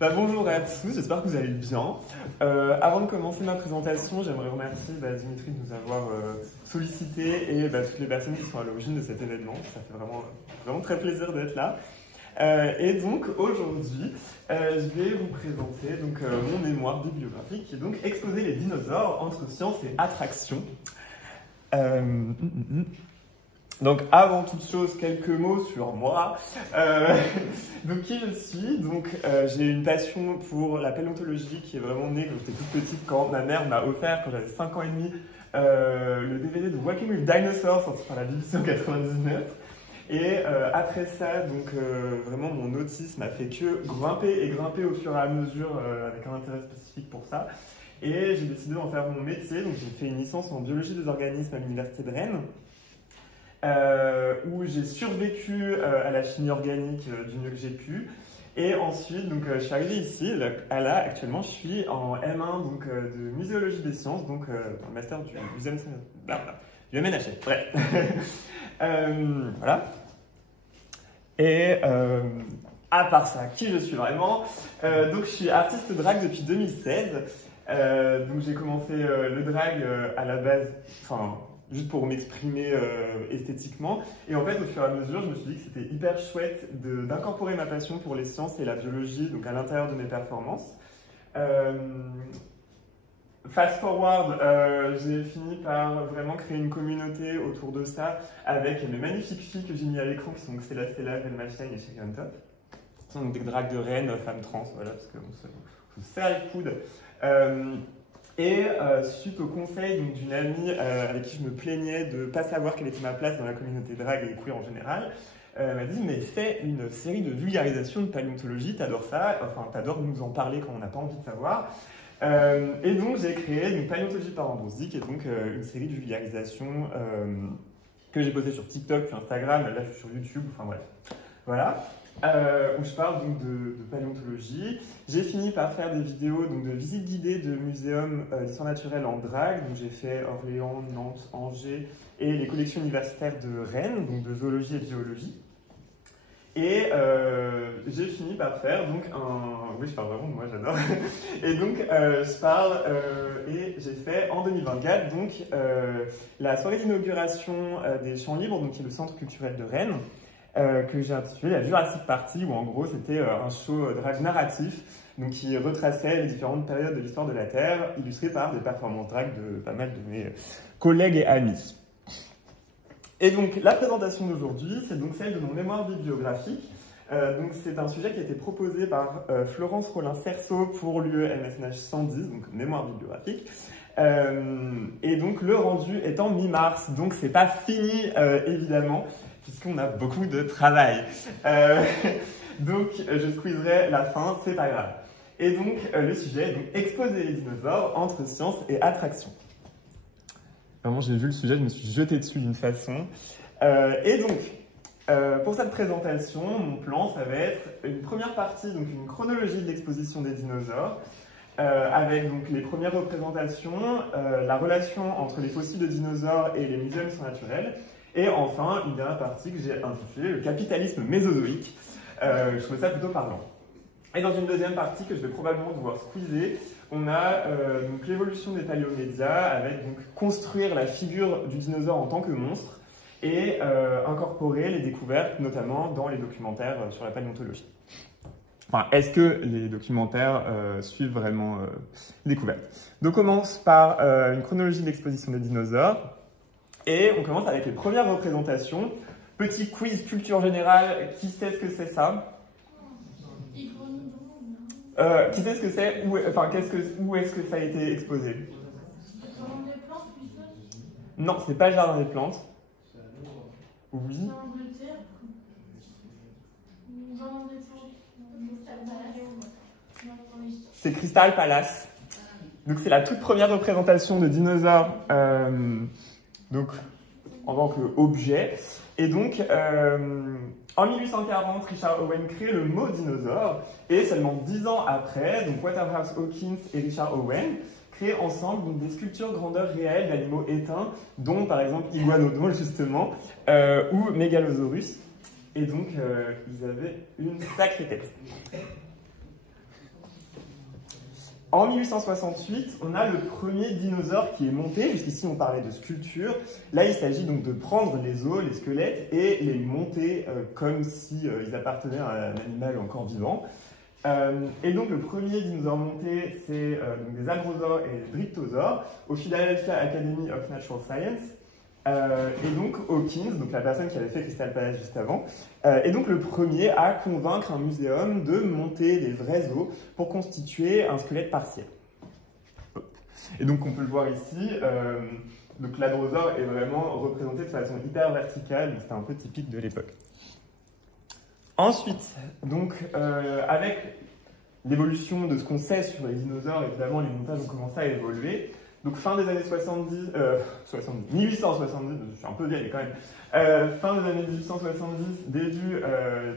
Bonjour à tous, j'espère que vous allez bien. Avant de commencer ma présentation, j'aimerais remercier Dimitri de nous avoir sollicité et toutes les personnes qui sont à l'origine de cet événement. Ça fait vraiment très plaisir d'être là. Et donc aujourd'hui, je vais vous présenter mon mémoire bibliographique qui est donc Exposer les dinosaures entre science et attraction. Donc, avant toute chose, quelques mots sur moi. Donc, qui je suis? J'ai une passion pour la paléontologie qui est vraiment née quand j'étais toute petite, quand ma mère m'a offert, quand j'avais 5 ans et demi, le DVD de Walking with Dinosaurs, sorti par la BBC en 99. Et après ça, vraiment, mon autisme a fait que grimper au fur et à mesure, avec un intérêt spécifique pour ça. Et j'ai décidé d'en faire mon métier. Donc, j'ai fait une licence en biologie des organismes à l'université de Rennes. Où j'ai survécu à la chimie organique du mieux que j'ai pu. Et ensuite, je suis arrivé ici. Là, actuellement, je suis en M1 de muséologie des sciences, dans le master du MNH. Bref. Voilà. Et à part ça, qui je suis vraiment? Je suis artiste drag depuis 2016. J'ai commencé le drag à la base, juste pour m'exprimer esthétiquement. Et en fait, au fur et à mesure, je me suis dit que c'était hyper chouette d'incorporer ma passion pour les sciences et la biologie à l'intérieur de mes performances. Fast forward, j'ai fini par vraiment créer une communauté autour de ça avec mes magnifiques filles que j'ai mis à l'écran qui sont Stella, Velma Stein et Cherry on Top. Ce sont des drags de Rennes, femmes trans, voilà, parce qu'on se serre les coudes. Suite au conseil d'une amie avec qui je me plaignais de ne pas savoir quelle était ma place dans la communauté drag et queer en général, elle m'a dit « mais fais une série de vulgarisation de paléontologie, t'adores ça, t'adores nous en parler quand on n'a pas envie de savoir ». Et donc j'ai créé Paléontologie par Ambrosie, qui est une série de vulgarisation que j'ai postée sur TikTok, puis Instagram, là je suis sur YouTube, bref. Voilà. Où je parle de paléontologie. J'ai fini par faire des vidéos de visites guidées de muséums d'histoire naturelle en drague. J'ai fait Orléans, Nantes, Angers et les collections universitaires de Rennes, de zoologie et de géologie. Et j'ai fini par faire Oui, je parle vraiment de moi, j'adore. Et j'ai fait en 2024 la soirée d'inauguration des Champs Libres, qui est le centre culturel de Rennes. Que j'ai intitulé la Jurassic Party, où en gros c'était un show drag narratif qui retraçait les différentes périodes de l'histoire de la Terre, illustrées par des performances drag de pas mal de mes collègues et amis. Et la présentation d'aujourd'hui, c'est celle de mon mémoire bibliographique. C'est un sujet qui a été proposé par Florence Rollin-Cerceau pour l'UE-MSNH 110, mémoire bibliographique. Et le rendu est en mi-mars, c'est pas fini évidemment, puisqu'on a beaucoup de travail. Je squeezerai la fin, c'est pas grave. Et le sujet est exposer les dinosaures entre science et attraction. Vraiment, j'ai vu le sujet, je me suis jeté dessus d'une façon. Pour cette présentation, mon plan, ça va être une première partie, une chronologie de l'exposition des dinosaures, avec les premières représentations, la relation entre les fossiles de dinosaures et les muséums d'histoire naturelle. Et enfin, une dernière partie que j'ai intitulée « Le capitalisme mésozoïque ». Je trouvais ça plutôt parlant. Et dans une deuxième partie que je vais probablement devoir squeezer, on a l'évolution des paléomédias avec construire la figure du dinosaure en tant que monstre et incorporer les découvertes, notamment dans les documentaires sur la paléontologie. Est-ce que les documentaires suivent vraiment les découvertes? On commence par une chronologie de l'exposition des dinosaures. Et on commence avec les premières représentations. Petit quiz culture générale, qui sait ce que c'est ça? Qui sait ce que c'est? Où est-ce que ça a été exposé? Jardin des plantes, Non, c'est pas le jardin des plantes. Oui. En Angleterre. Jardin des plantes. C'est Crystal Palace. C'est la toute première représentation de dinosaures. En tant qu'objet. Et en 1840, Richard Owen crée le mot dinosaure. Et seulement 10 ans après, Waterhouse Hawkins et Richard Owen créent ensemble des sculptures grandeur réelle d'animaux éteints, dont par exemple Iguanodon justement, ou Megalosaurus. Et donc, ils avaient une sacrée tête. En 1868, on a le premier dinosaure qui est monté. Jusqu'ici, on parlait de sculpture. Là, il s'agit donc de prendre les os, les squelettes, et les monter comme si ils appartenaient à un animal encore vivant. Et donc, le premier dinosaure monté, c'est donc des algrosaures et des dryptosaures au Philadelphia Academy of Natural Science. Et donc Hawkins, donc la personne qui avait fait Crystal Palace juste avant, est donc le premier à convaincre un muséum de monter des vrais os pour constituer un squelette partiel. Et donc on peut le voir ici, donc l'adrosaure est vraiment représenté de façon hyper verticale, donc c'était un peu typique de l'époque. Ensuite, donc avec l'évolution de ce qu'on sait sur les dinosaures, évidemment les montages ont commencé à évoluer. Donc fin des années 1870, je suis un peu vieille quand même, fin des années 1870, début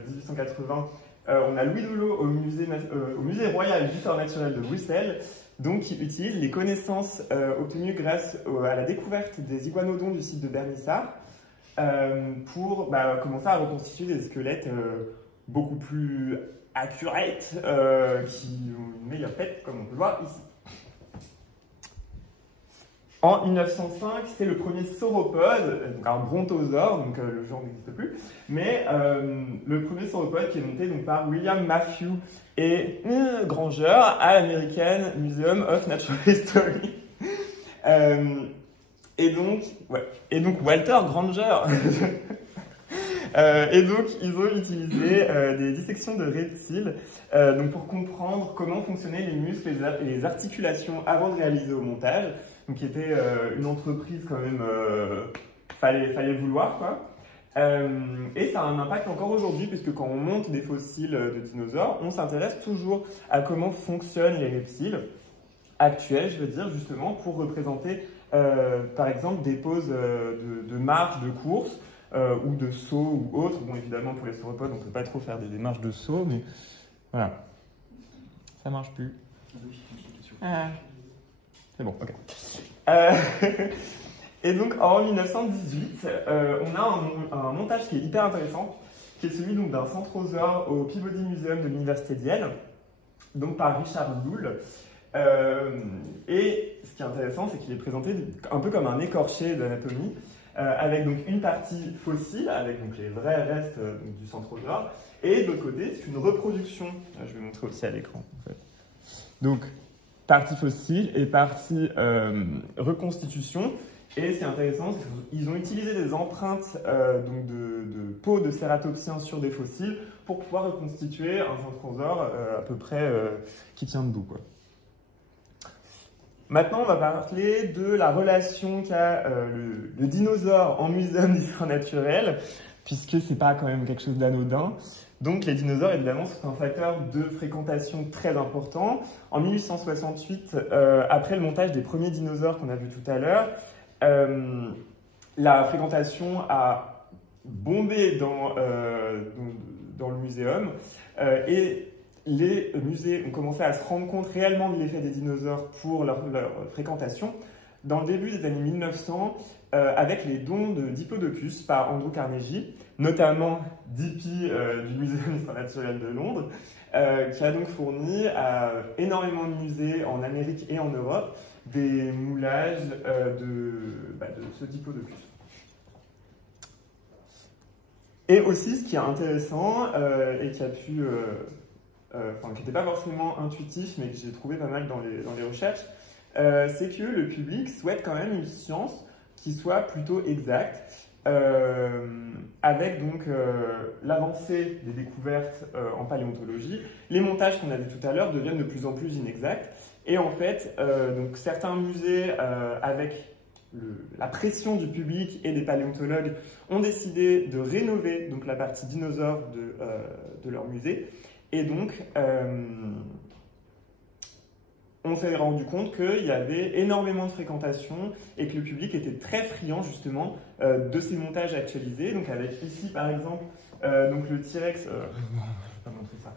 1880, on a Louis Doullot au musée royal d'histoire naturelle de Bruxelles, donc qui utilise les connaissances obtenues grâce à la découverte des iguanodons du site de Bernissart pour commencer à reconstituer des squelettes beaucoup plus accurate, qui ont une meilleure tête, comme on peut le voir ici. En 1905, c'est le premier sauropode, donc un brontosaure, donc le genre n'existe plus, mais le premier sauropode qui est monté donc, par William Matthew et Granger à l'American Museum of Natural History. Et donc Walter Granger. Et donc, ils ont utilisé des dissections de reptiles donc pour comprendre comment fonctionnaient les muscles et les articulations avant de réaliser au montage. Donc, qui était une entreprise quand même, fallait vouloir, quoi. Et ça a un impact encore aujourd'hui, puisque quand on monte des fossiles de dinosaures, on s'intéresse toujours à comment fonctionnent les reptiles actuels, je veux dire, justement, pour représenter, par exemple, des poses de marche, de course, ou de saut ou autre. Bon, évidemment, pour les sauropodes, on ne peut pas trop faire des démarches de saut, mais voilà. Ça marche plus. C'est bon, ok. Et donc, en 1918, on a un montage qui est hyper intéressant, qui est celui d'un centrosaure au Peabody Museum de l'Université de Yale, donc par Richard Gould. Et ce qui est intéressant, c'est qu'il est présenté un peu comme un écorché d'anatomie, avec donc une partie fossile, avec donc les vrais restes du centrosaure, et de l'autre côté, c'est une reproduction. Je vais montrer aussi à l'écran. En fait. Donc, partie fossile et partie reconstitution. Et ce qui est intéressant, c'est qu'ils ont utilisé des empreintes donc de peau de cératopsiens sur des fossiles pour pouvoir reconstituer un centrosaure à peu près qui tient debout, quoi. Maintenant, on va parler de la relation qu'a le dinosaure en muséum d'histoire naturelle, puisque c'est pas quand même quelque chose d'anodin. Donc, les dinosaures, évidemment, sont un facteur de fréquentation très important. En 1868, après le montage des premiers dinosaures qu'on a vus tout à l'heure, la fréquentation a bombé dans le muséum et les musées ont commencé à se rendre compte réellement de l'effet des dinosaures pour leur fréquentation dans le début des années 1900 avec les dons de Diplodocus par Andrew Carnegie, notamment DP du Muséum d'histoire naturelle de Londres, qui a donc fourni à énormément de musées en Amérique et en Europe des moulages de ce Diplodocus. Et aussi, ce qui est intéressant et qui a pu... qui n'était pas forcément intuitif, mais que j'ai trouvé pas mal dans les recherches, c'est que le public souhaite quand même une science qui soit plutôt exacte, avec donc l'avancée des découvertes en paléontologie. Les montages qu'on a vus tout à l'heure deviennent de plus en plus inexacts, et en fait, donc certains musées, avec la pression du public et des paléontologues, ont décidé de rénover donc, la partie dinosaure de leur musée. Et donc, on s'est rendu compte qu'il y avait énormément de fréquentation et que le public était très friand justement de ces montages actualisés. Donc avec ici par exemple donc le T-Rex, je vais pas montrer ça.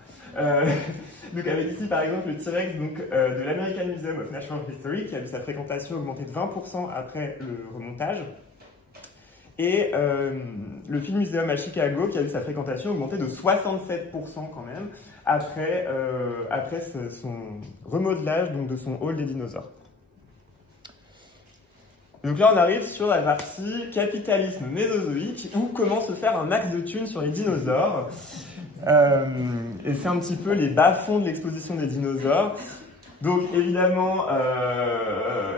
Donc avec ici par exemple le T-Rex de l'American Museum of Natural History qui a vu sa fréquentation augmenter de 20% après le remontage. Et le Film Museum à Chicago, qui a vu sa fréquentation augmenter de 67% quand même, après son remodelage donc, de son hall des dinosaures. Donc là, on arrive sur la partie capitalisme mésozoïque, ou comment se faire un max de thunes sur les dinosaures. Et c'est un petit peu les bas-fonds de l'exposition des dinosaures. Donc évidemment,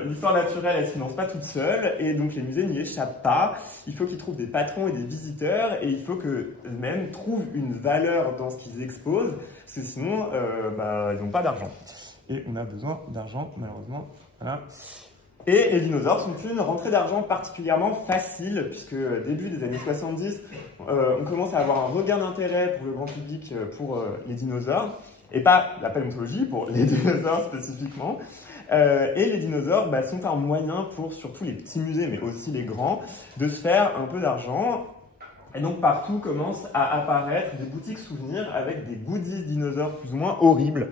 l'histoire naturelle, elle ne se finance pas toute seule, et donc les musées n'y échappent pas. Il faut qu'ils trouvent des patrons et des visiteurs, et il faut qu'eux-mêmes trouvent une valeur dans ce qu'ils exposent, parce que sinon, ils n'ont pas d'argent. Et on a besoin d'argent, malheureusement. Voilà. Et les dinosaures sont une rentrée d'argent particulièrement facile, puisque début des années 70, on commence à avoir un regain d'intérêt pour le grand public pour les dinosaures, et pas la paléontologie, pour les dinosaures spécifiquement. Et les dinosaures sont un moyen pour surtout les petits musées, mais aussi les grands, de se faire un peu d'argent. Et donc partout commencent à apparaître des boutiques souvenirs avec des goodies dinosaures plus ou moins horribles,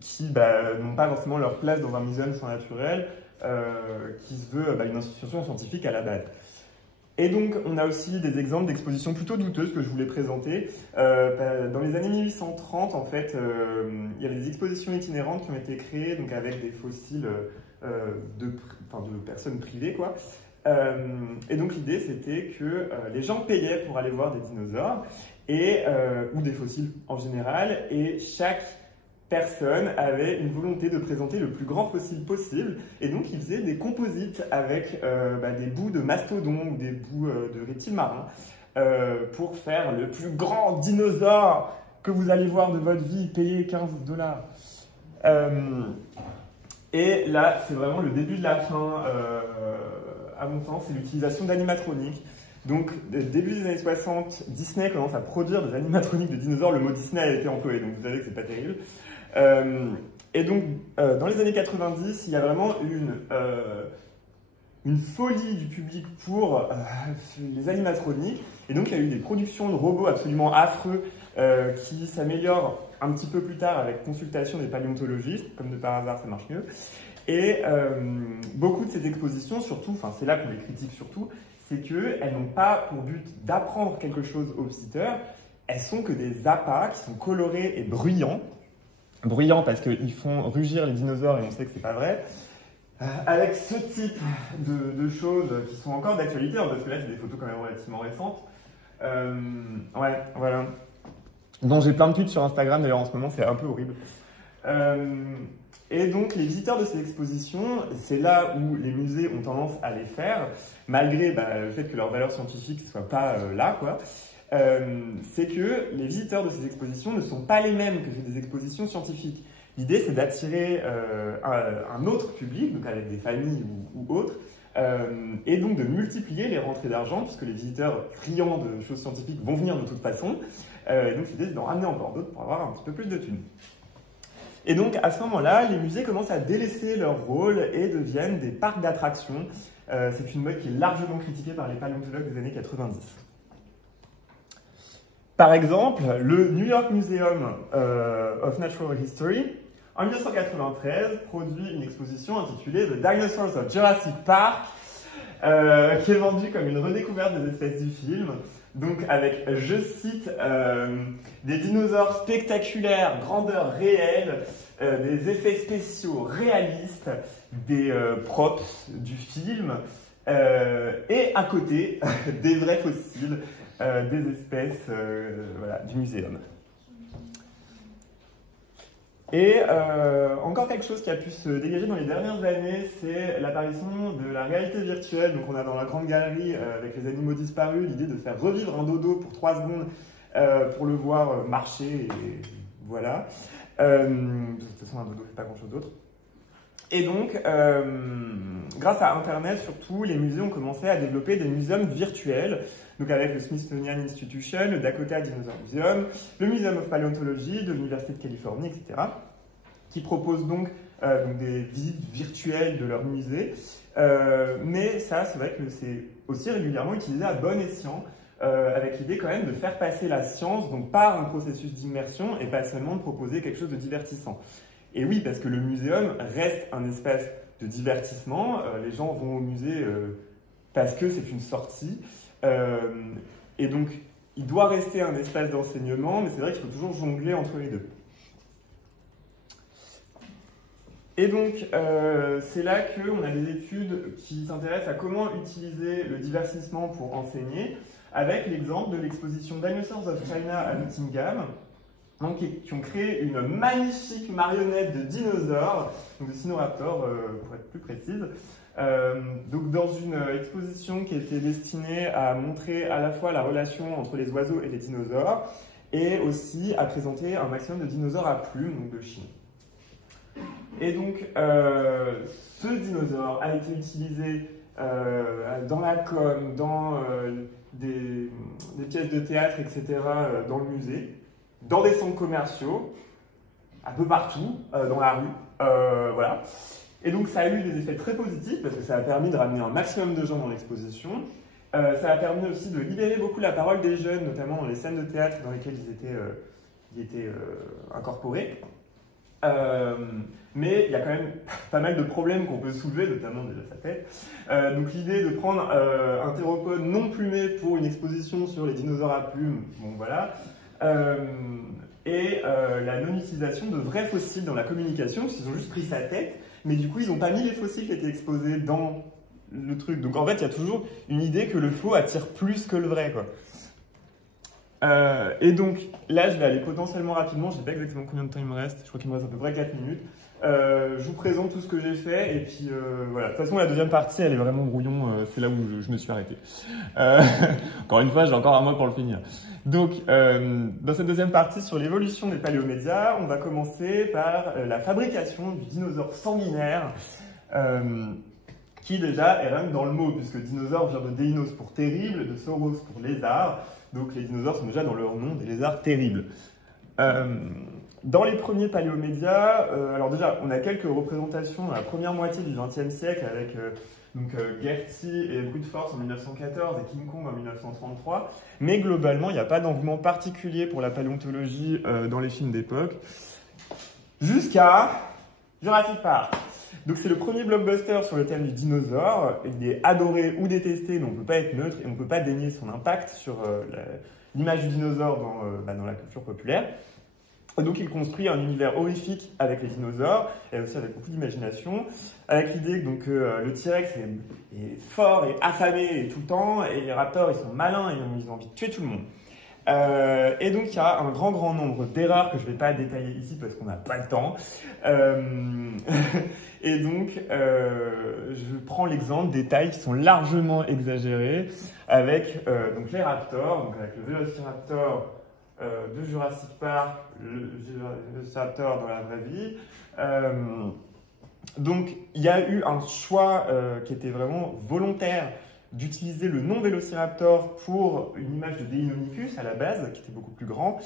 qui n'ont pas forcément leur place dans un musée sans naturel, qui se veut une institution scientifique à la base. Et donc, on a aussi des exemples d'expositions plutôt douteuses que je voulais présenter. Dans les années 1830, en fait, il y avait des expositions itinérantes qui ont été créées donc avec des fossiles de personnes privées, quoi. Et donc, l'idée, c'était que les gens payaient pour aller voir des dinosaures, ou des fossiles en général, et chaque personne avait une volonté de présenter le plus grand fossile possible, et donc ils faisaient des composites avec des bouts de mastodons ou des bouts de reptiles marins pour faire le plus grand dinosaure que vous allez voir de votre vie, payé $15. Et là, c'est vraiment le début de la fin, à mon sens, c'est l'utilisation d'animatroniques. Donc, début des années 60, Disney commence à produire des animatroniques de dinosaures. Le mot Disney a été employé, donc vous savez que c'est pas terrible. Et donc, dans les années 90, il y a vraiment une folie du public pour les animatroniques. Et donc, il y a eu des productions de robots absolument affreux qui s'améliorent un petit peu plus tard avec consultation des paléontologistes. Comme de par hasard, ça marche mieux. Et beaucoup de ces expositions, surtout, c'est là qu'on les critique surtout, c'est qu'elles n'ont pas pour but d'apprendre quelque chose aux visiteurs, elles sont que des appâts qui sont colorés et bruyants. Bruyants parce qu'ils font rugir les dinosaures et on sait que c'est pas vrai. Avec ce type de choses qui sont encore d'actualité, parce que là c'est des photos quand même relativement récentes. Ouais, voilà. Dont j'ai plein de pubs sur Instagram d'ailleurs en ce moment, c'est un peu horrible. Et donc, les visiteurs de ces expositions, c'est là où les musées ont tendance à les faire, malgré le fait que leur valeur scientifique ne soit pas là, quoi. C'est que les visiteurs de ces expositions ne sont pas les mêmes que des expositions scientifiques. L'idée, c'est d'attirer un autre public, donc avec des familles ou autres, et donc de multiplier les rentrées d'argent, puisque les visiteurs friands de choses scientifiques vont venir de toute façon. Et donc, l'idée, c'est d'en ramener encore d'autres pour avoir un petit peu plus de thunes. Et donc, à ce moment-là, les musées commencent à délaisser leur rôle et deviennent des parcs d'attractions. C'est une mode qui est largement critiquée par les paléontologues des années 90. Par exemple, le New York Museum of Natural History, en 1993, produit une exposition intitulée The Dinosaurs of Jurassic Park, qui est vendue comme une redécouverte des espèces du film. Donc avec, je cite, des dinosaures spectaculaires, grandeur réelle, des effets spéciaux réalistes, des props du film, et à côté, des vrais fossiles, des espèces du muséum. Et encore quelque chose qui a pu se dégager dans les dernières années, c'est l'apparition de la réalité virtuelle. Donc on a dans la grande galerie, avec les animaux disparus, l'idée de faire revivre un dodo pour 3 secondes pour le voir marcher, et voilà. De toute façon, un dodo ne fait pas grand-chose d'autre. Et donc, grâce à Internet surtout, les musées ont commencé à développer des muséums virtuels, donc avec le Smithsonian Institution, le Dakota Dinosaur Museum, le Museum of Paleontology de l'Université de Californie, etc., qui proposent donc des visites virtuelles de leur musée. Mais ça, c'est vrai que c'est aussi régulièrement utilisé à bon escient, avec l'idée quand même de faire passer la science donc par un processus d'immersion et pas seulement de proposer quelque chose de divertissant. Et oui, parce que le muséum reste un espace de divertissement. Les gens vont au musée parce que c'est une sortie. Et donc, il doit rester un espace d'enseignement, mais c'est vrai qu'il faut toujours jongler entre les deux. Et donc, c'est là qu'on a des études qui s'intéressent à comment utiliser le divertissement pour enseigner, avec l'exemple de l'exposition Dinosaurs of China à Nottingham, donc, qui ont créé une magnifique marionnette de dinosaures, donc de Sinoraptor pour être plus précise. Donc dans une exposition qui était destinée à montrer à la fois la relation entre les oiseaux et les dinosaures, et aussi à présenter un maximum de dinosaures à plumes, donc de Chine. Et donc, ce dinosaure a été utilisé dans la com, dans des pièces de théâtre, etc., dans le musée, dans des centres commerciaux, un peu partout, dans la rue, voilà. Et donc, ça a eu des effets très positifs, parce que ça a permis de ramener un maximum de gens dans l'exposition. Ça a permis aussi de libérer beaucoup la parole des jeunes, notamment dans les scènes de théâtre dans lesquelles ils étaient incorporés. Mais il y a quand même pas mal de problèmes qu'on peut soulever, notamment déjà sa tête. Donc l'idée de prendre un théropode non plumé pour une exposition sur les dinosaures à plumes, bon voilà. Et la non-utilisation de vrais fossiles dans la communication, parce qu'ils ont juste pris sa tête, mais du coup ils n'ont pas mis les fossiles qui étaient exposés dans le truc. Donc en fait il y a toujours une idée que le faux attire plus que le vrai, quoi. Et donc là je vais aller potentiellement rapidement, je ne sais pas exactement combien de temps il me reste, je crois qu'il me reste à peu près 4 minutes. Je vous présente tout ce que j'ai fait et puis voilà. De toute façon la deuxième partie elle est vraiment brouillon, c'est là où je me suis arrêté. Encore une fois j'ai encore un mois pour le finir. Donc dans cette deuxième partie sur l'évolution des paléomédias, on va commencer par la fabrication du dinosaure sanguinaire. Qui déjà est rien que dans le mot, puisque dinosaure vient de Deinos pour terrible, de Sauros pour lézard, donc les dinosaures sont déjà dans leur nom des lézards terribles. Dans les premiers paléomédias, alors déjà on a quelques représentations dans la première moitié du XXe siècle avec Gertie et Brute Force en 1914 et King Kong en 1933, mais globalement il n'y a pas d'engouement particulier pour la paléontologie dans les films d'époque, jusqu'à Jurassic Park. Donc c'est le premier blockbuster sur le thème du dinosaure. Il est adoré ou détesté, mais on ne peut pas être neutre et on ne peut pas dénier son impact sur l'image du dinosaure dans la culture populaire. Et donc il construit un univers horrifique avec les dinosaures et aussi avec beaucoup d'imagination, avec l'idée que le T-Rex est fort et affamé et tout le temps, et les raptors ils sont malins et ils ont envie de tuer tout le monde. Et donc il y a un grand nombre d'erreurs que je ne vais pas détailler ici parce qu'on n'a pas le temps. Et donc je prends l'exemple des tailles qui sont largement exagérées avec donc les raptors, donc avec le Vélociraptor de Jurassic Park, le Vélociraptor dans la vraie vie. Donc il y a eu un choix qui était vraiment volontaire d'utiliser le nom Vélociraptor pour une image de Deinonychus à la base, qui était beaucoup plus grand,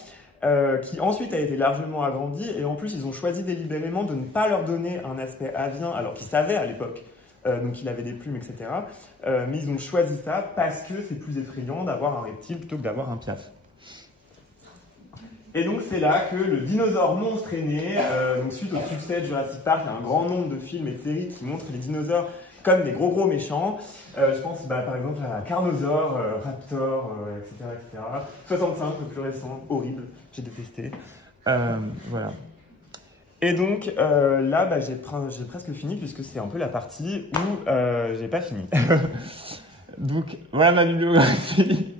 qui ensuite a été largement agrandi, et en plus ils ont choisi délibérément de ne pas leur donner un aspect avien, alors qu'ils savaient à l'époque, donc il avait des plumes, etc. Mais ils ont choisi ça parce que c'est plus effrayant d'avoir un reptile plutôt que d'avoir un piaf. Et donc c'est là que le dinosaure monstre est né, donc suite au succès de Jurassic Park, il y a un grand nombre de films et de séries qui montrent les dinosaures comme des gros méchants. Je pense par exemple à Carnosaure, Raptor, etc., etc. 65, le plus récent, horrible, j'ai détesté. Voilà. Et donc là, j'ai presque fini puisque c'est un peu la partie où j'ai pas fini. Donc voilà ma bibliographie.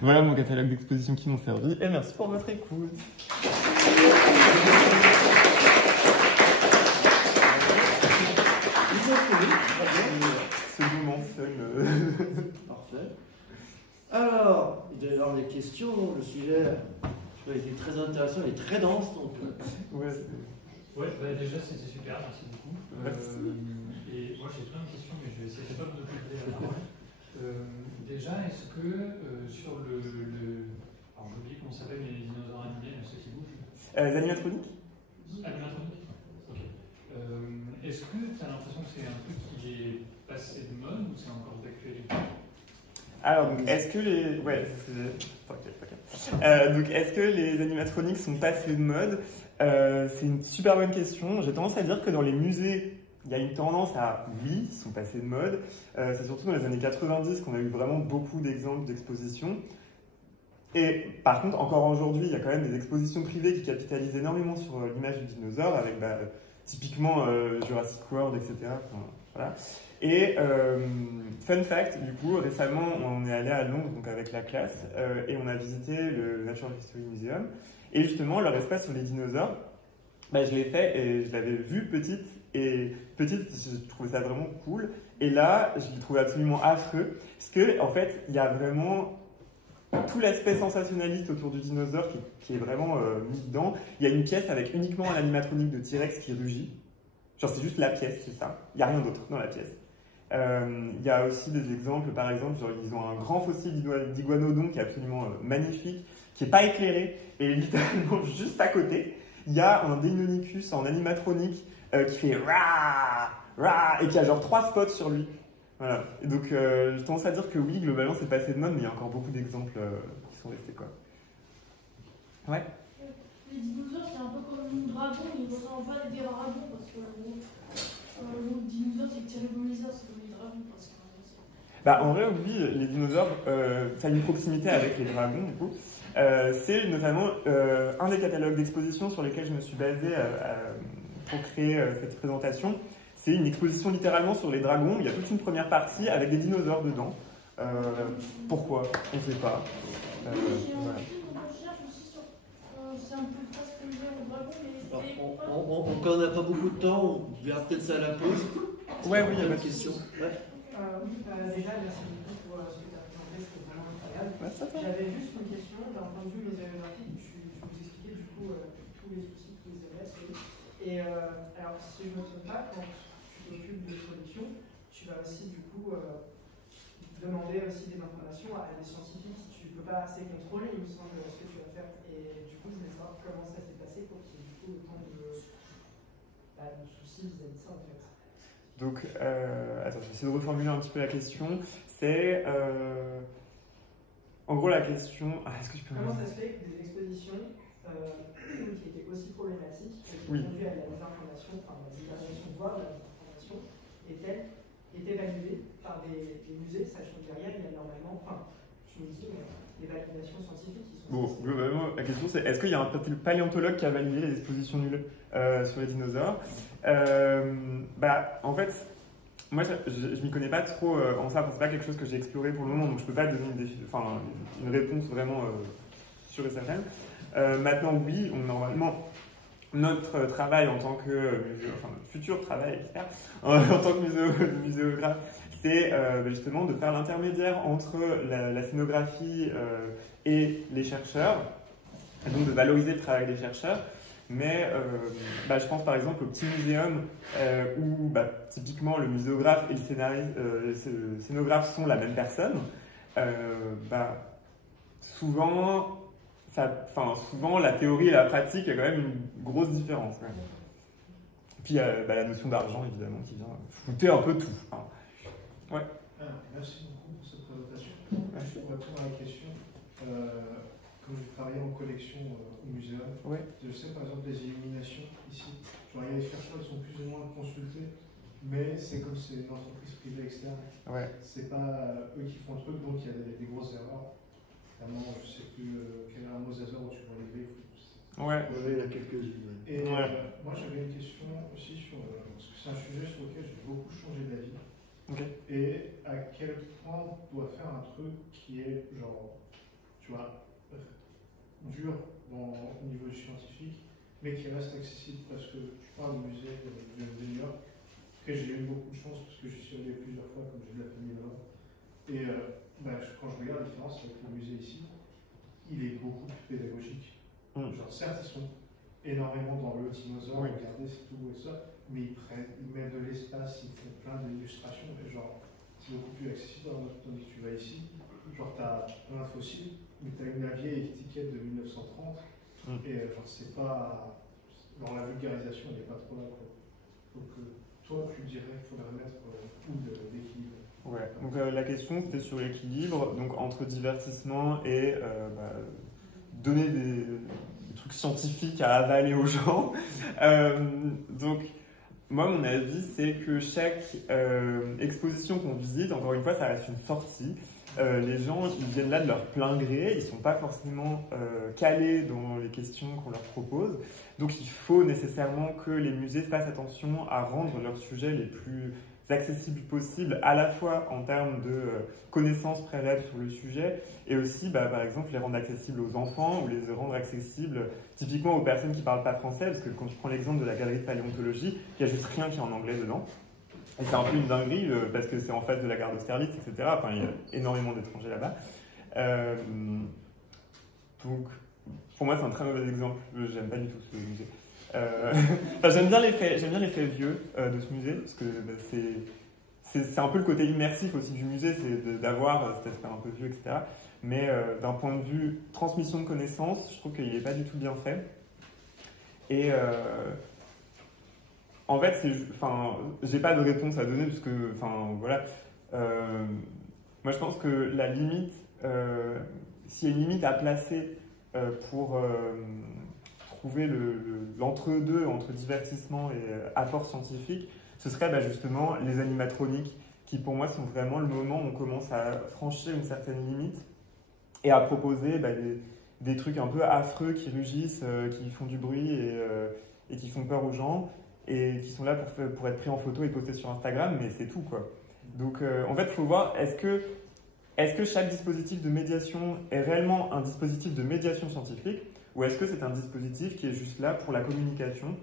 Voilà mon catalogue d'expositions qui m'ont servi et merci pour votre écoute. Ce moment seul. Parfait. Alors, il doit y avoir des questions. Le sujet a été très intéressant et très dense. Donc... Ouais, déjà c'était super, merci beaucoup. Merci. Et moi j'ai plein de questions, mais je vais essayer de pas me donner la parole. Déjà, est-ce que sur alors j'ai oublié comment ça s'appelle, mais les dinosaures animés, ceux qui bougent. Les animatroniques. Animatroniques. Ok. Est-ce que tu as l'impression que c'est un truc qui est passé de mode ou c'est encore d'actualité? Alors, donc, est-ce que les... Ouais, donc, est-ce que les animatroniques sont passés de mode? C'est une super bonne question. J'ai tendance à dire que dans les musées il y a une tendance à, oui, ils sont passés de mode. C'est surtout dans les années 90 qu'on a eu vraiment beaucoup d'exemples d'expositions. Et par contre, encore aujourd'hui, il y a quand même des expositions privées qui capitalisent énormément sur l'image du dinosaure, avec typiquement Jurassic World, etc. Enfin, voilà. Et fun fact, du coup, récemment, on est allé à Londres donc avec la classe et on a visité le Natural History Museum. Et justement, leur espace sur les dinosaures, je l'ai fait et je l'avais vu petite. Et petite, je trouvais ça vraiment cool. Et là, je l'ai trouvé absolument affreux. Parce que, en fait, il y a vraiment tout l'aspect sensationnaliste autour du dinosaure qui est vraiment mis dedans. Il y a une pièce avec uniquement un animatronique de T-Rex qui rugit. Genre, c'est juste la pièce, c'est ça. Il n'y a rien d'autre dans la pièce. Il y a aussi des exemples, par exemple, genre, ils ont un grand fossile d'iguanodon qui est absolument magnifique, qui n'est pas éclairé. Et littéralement, juste à côté, il y a un Deinonychus en animatronique qui fait rah, rah, et qui a genre 3 spots sur lui. Voilà. Et donc, je tendance à dire que oui, globalement, c'est passé de mode, mais il y a encore beaucoup d'exemples qui sont restés, quoi. Ouais. Les dinosaures, c'est un peu comme un dragon, ils ne ressemblent pas à des dragons, parce que le dinosaure, c'est Tyrannosaure, c'est comme les dragons, parce que... En vrai, oui, les dinosaures, ça a une proximité avec les dragons, du coup. C'est notamment un des catalogues d'exposition sur lesquels je me suis basé pour créer cette présentation. C'est une exposition littéralement sur les dragons. Il y a toute une première partie avec des dinosaures dedans. Pourquoi? On ne sait pas. J'ai un film de recherche aussi sur... c'est un peu presque lié au dragon, mais... Quand on n'a pas beaucoup de temps, on verra peut-être ça à la pause. Ouais, oui, il y a une pas de question. Ouais. Déjà, merci beaucoup pour ce que tu as présenté, c'était vraiment incroyable. Ouais, J'avais juste une question d'un point de vue muséographique. Je vous expliquais du coup tous les soucis qui les avaient. Et alors, si je ne me trompe pas, quand tu t'occupes de production, tu vas aussi du coup demander aussi des informations à des scientifiques. Tu ne peux pas assez contrôler, il me semble, ce que tu vas faire. Et du coup, je voulais savoir comment ça s'est passé pour qu'il y ait du coup autant de soucis vis-à-vis de ça en fait. Donc, attends, je vais essayer de reformuler un petit peu la question. C'est, en gros, la question... est-ce que tu peux... Comment ça se fait que des expositions qui étaient aussi problématiques, qui Oui. conduit à la désinformation, enfin la désinformation, voire la désinformation, étaient validées par des musées, sachant que derrière, il y a normalement, enfin, je me dis, des validations scientifiques qui sont... Bon, globalement, la question c'est, est-ce qu'il y a un paléontologue qui a validé les expositions nulles sur les dinosaures? En fait, moi je m'y connais pas trop en ça, c'est pas quelque chose que j'ai exploré pour le moment, donc je peux pas donner une réponse vraiment sûre et certaine. Maintenant, oui, normalement, notre travail en tant que notre futur travail, j'espère, en tant que muséographe, c'est justement de faire l'intermédiaire entre la scénographie et les chercheurs, et donc de valoriser le travail des chercheurs. Mais je pense par exemple au petit muséum où typiquement le muséographe et le scénographe sont la même personne. Souvent la théorie et la pratique, il y a quand même une grosse différence. Ouais. Et puis la notion d'argent évidemment qui vient flouter un peu tout. Hein. Ouais. Merci beaucoup pour cette présentation. Merci. Pour répondre à la question, quand j'ai travaillé en collection au muséum, Ouais. je sais par exemple les illuminations ici. Genre, il y a les chercheurs qui sont plus ou moins consultés, mais c'est comme c'est une entreprise privée externe. Ouais. C'est pas eux qui font le truc, donc il y a des grosses erreurs. Vraiment, je sais plus quel est un mosaïque où tu vois les grilles. Ouais. Il y a quelques-unes. Et Ouais. moi j'avais une question aussi sur, parce que c'est un sujet sur lequel j'ai beaucoup changé d'avis. Ok. Et à quel point on doit faire un truc qui est genre, tu vois, dur au niveau scientifique, mais qui reste accessible, parce que tu parles du musée de New York. Après, j'ai eu beaucoup de chance parce que j'y suis allé plusieurs fois, comme j'ai de la famille là-bas. Et quand je regarde la différence avec le musée ici, il est beaucoup plus pédagogique. Genre, certes, ils sont énormément dans le dinosaure, Oui. regardez, c'est tout et ça, mais ils mettent de l'espace, ils font plein d'illustrations, et genre, c'est beaucoup plus accessible. Tandis que tu vas ici, genre, t'as plein de fossiles, mais t'as une vieille étiquette de 1930, et genre, c'est pas. Genre, la vulgarisation, elle n'est pas trop là, quoi. Donc, toi, tu dirais qu'il faudrait mettre où d'équilibre? Ouais. Donc la question c'était sur l'équilibre, donc entre divertissement et donner des trucs scientifiques à avaler aux gens. Donc Moi, mon avis, c'est que chaque exposition qu'on visite, encore une fois, ça reste une sortie. Les gens, ils viennent là de leur plein gré, ils ne sont pas forcément calés dans les questions qu'on leur propose. Donc il faut nécessairement que les musées fassent attention à rendre leurs sujets les plus accessibles possibles, à la fois en termes de connaissances préalables sur le sujet, et aussi, par exemple, les rendre accessibles aux enfants ou les rendre accessibles typiquement aux personnes qui ne parlent pas français, parce que quand tu prends l'exemple de la galerie de paléontologie, il n'y a juste rien qui est en anglais dedans. Et c'est un peu une dinguerie parce que c'est en face de la gare d'Austerlitz, etc. Enfin, il y a énormément d'étrangers là-bas. Donc, pour moi, c'est un très mauvais exemple. J'aime pas du tout ce musée. Enfin, j'aime bien l'effet vieux de ce musée, parce que c'est un peu le côté immersif aussi du musée, c'est d'avoir cet aspect un peu vieux, etc. Mais d'un point de vue transmission de connaissances, je trouve qu'il n'est pas du tout bien fait. Et en fait, j'ai pas de réponse à donner, parce que, voilà. Moi, je pense que la limite, s'il y a une limite à placer pour trouver l'entre-deux entre divertissement et apport scientifique, ce serait justement les animatroniques, qui pour moi sont vraiment le moment où on commence à franchir une certaine limite et à proposer des trucs un peu affreux qui rugissent, qui font du bruit et qui font peur aux gens, et qui sont là pour être pris en photo et postés sur Instagram, mais c'est tout, quoi. Donc en fait, il faut voir, est-ce que chaque dispositif de médiation est réellement un dispositif de médiation scientifique, ou est-ce que c'est un dispositif qui est juste là pour la communication?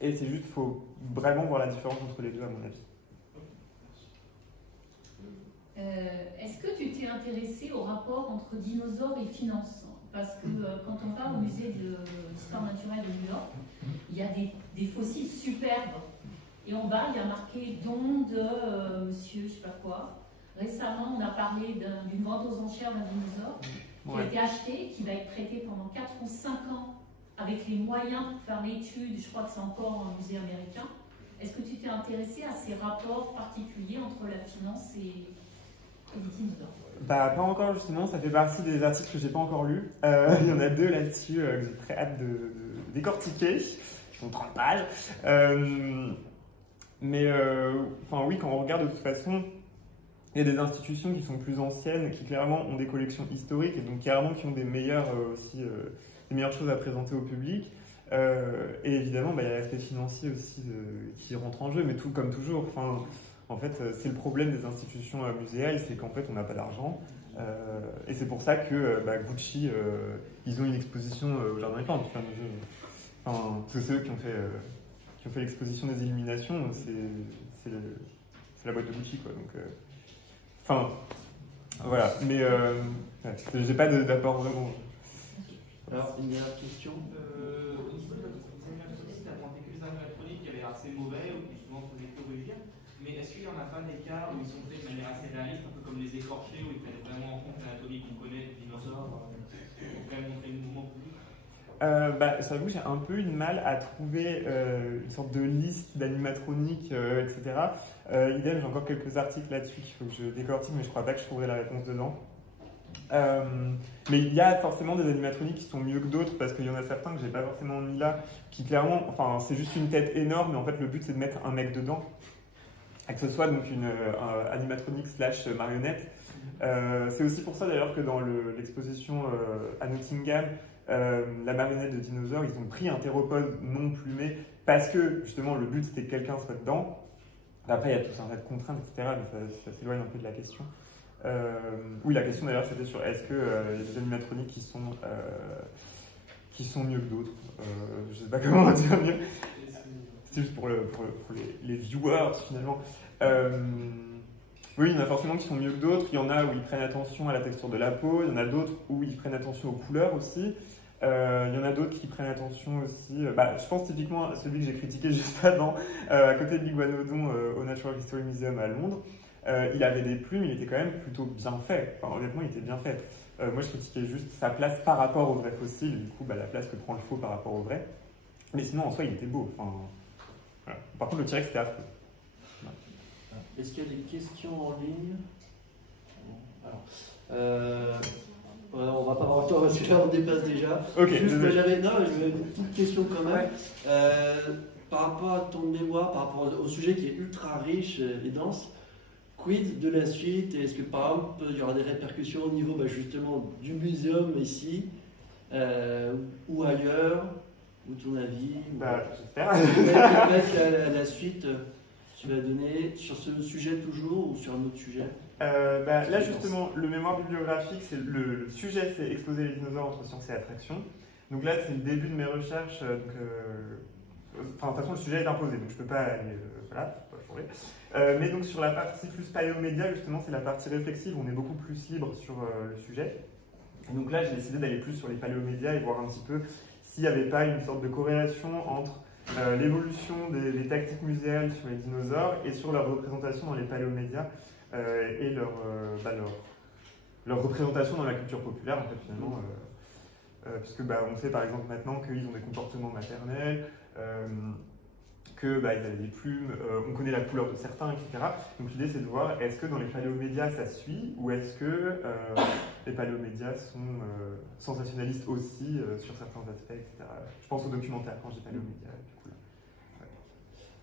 Et c'est juste, il faut vraiment voir la différence entre les deux, à mon avis. Est-ce que tu t'es intéressé au rapport entre dinosaures et finances? Parce que quand on va au musée d'histoire naturelle de New York, il y a des fossiles superbes. Et en bas, il y a marqué don de monsieur, je sais pas quoi. Récemment, on a parlé d'une vente aux enchères d'un dinosaure qui a été acheté, qui va être prêté pendant 4 ou 5 ans avec les moyens pour faire l'étude. Je crois que c'est encore un musée américain. Est-ce que tu t'es intéressé à ces rapports particuliers entre la finance et les dinosaures? Pas encore, justement, ça fait partie des articles que j'ai pas encore lus. Il y en a 2 là-dessus que j'ai très hâte de décortiquer. Ils font 30 pages. Mais oui, quand on regarde, de toute façon, il y a des institutions qui sont plus anciennes, qui clairement ont des collections historiques et donc clairement qui ont des meilleures choses à présenter au public. Et évidemment, il y a l'aspect financier aussi qui rentre en jeu, mais tout comme toujours. En fait, c'est le problème des institutions muséales, c'est qu'en fait, on n'a pas d'argent. Et c'est pour ça que Gucci, ils ont une exposition au Jardin des Plantes. C'est ceux qui ont fait l'exposition des illuminations, c'est la boîte de Gucci, quoi. Donc, voilà. Mais j'ai pas d'apport vraiment. Alors, une dernière question. Au niveau de votre exposition, tu as pointé que les animatroniques qui avaient l'air assez mauvais ou qui souvent faisaient corriger. Mais est-ce qu'il n'y en a pas des cas où ils sont faits de manière assez réaliste, un peu comme les écorchés, où ils prennent vraiment en compte l'anatomie qu'on connaît des dinosaures, pour quand même montrer le mouvement public? J'avoue, j'ai un peu eu de mal à trouver une sorte de liste d'animatroniques, etc. Idem, j'ai encore quelques articles là-dessus qu'il faut que je décortique, mais je crois pas que je trouverai la réponse dedans. Mais il y a forcément des animatroniques qui sont mieux que d'autres, parce qu'il y en a certains que j'ai pas forcément mis là, qui clairement, c'est juste une tête énorme, mais en fait le but c'est de mettre un mec dedans. Et que ce soit donc une animatronique / marionnette. C'est aussi pour ça d'ailleurs que dans l'exposition à Nottingham, la marionnette de dinosaure, ils ont pris un théropode non plumé parce que justement le but c'était que quelqu'un soit dedans. Après il y a tout un tas de contraintes, etc. Mais ça s'éloigne un peu de la question. Oui, la question d'ailleurs c'était sur est-ce qu'il y a des animatroniques qui sont mieux que d'autres. Je sais pas comment dire mieux. C'est juste pour les viewers finalement. Oui, il y en a forcément qui sont mieux que d'autres. Il y en a où ils prennent attention à la texture de la peau. Il y en a d'autres où ils prennent attention aux couleurs aussi. Il y en a d'autres qui prennent attention aussi. Je pense typiquement à celui que j'ai critiqué juste avant, à côté de l'Iguanodon au Natural History Museum à Londres. Il avait des plumes, il était quand même plutôt bien fait. Honnêtement, il était bien fait. Moi, je critiquais juste sa place par rapport au vrai fossile. Du coup, la place que prend le faux par rapport au vrai. Mais sinon, en soi, il était beau. Voilà. Par contre, le T-Rex, c'était affreux. Est-ce qu'il y a des questions en ligne? Alors, on va pas avoir le temps parce que là on dépasse déjà. Ok. Juste, j'avais une petite question quand même. par rapport à ton mémoire, par rapport au sujet qui est ultra riche et dense, quid de la suite? Est-ce que par exemple il y aura des répercussions au niveau justement du muséum ici ou ailleurs? Ou ton avis? J'espère. Avec la suite, tu vas donner sur ce sujet toujours ou sur un autre sujet? Là justement, le mémoire bibliographique, le sujet c'est exposer les dinosaures entre science et attraction. Donc là c'est le début de mes recherches. De toute façon le sujet est imposé, donc je peux pas aller, voilà, je peux pas changer. Mais donc sur la partie plus paléomédia, justement c'est la partie réflexive, on est beaucoup plus libre sur le sujet. Et donc là j'ai décidé d'aller plus sur les paléomédias et voir un petit peu s'il n'y avait pas une sorte de corrélation entre l'évolution des tactiques muséales sur les dinosaures et sur leur représentation dans les paléomédias et leur représentation dans la culture populaire, en fait, finalement. Puisque on sait par exemple maintenant qu'ils ont des comportements maternels, qu'ils avaient des plumes, on connaît la couleur de certains, etc. Donc l'idée c'est de voir est-ce que dans les paléomédias ça suit ou est-ce que les paléomédias sont sensationnalistes aussi sur certains aspects, etc. Je pense aux documentaires quand je dis paléomédias.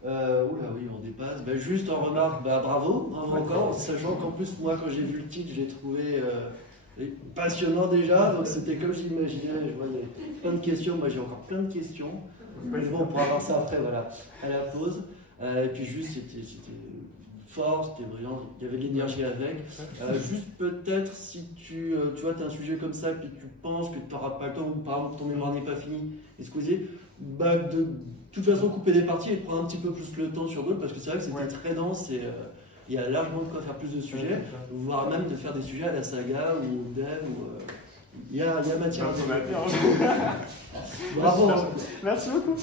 Oula, oui, on dépasse. Juste en remarque, bravo encore, sachant qu'en plus, moi, quand j'ai vu le titre, je l'ai trouvé passionnant déjà, donc c'était comme j'imaginais, je voyais plein de questions, moi j'ai encore plein de questions. Bon, on pourra voir ça après, voilà, à la pause. Et puis juste, c'était fort, c'était brillant, il y avait de l'énergie avec. Juste peut-être, si tu vois, tu as un sujet comme ça, que tu penses que tu n'auras pas le temps, ou par exemple ton mémoire n'est pas fini, excusez, de toute façon couper des parties et de prendre un petit peu plus le temps sur d'autres, parce que c'est vrai que c'était très dense et il y a largement de quoi faire plus de sujets, voire même de faire des sujets à la saga ou au dev. Il y a matière à faire. Bravo. Merci beaucoup.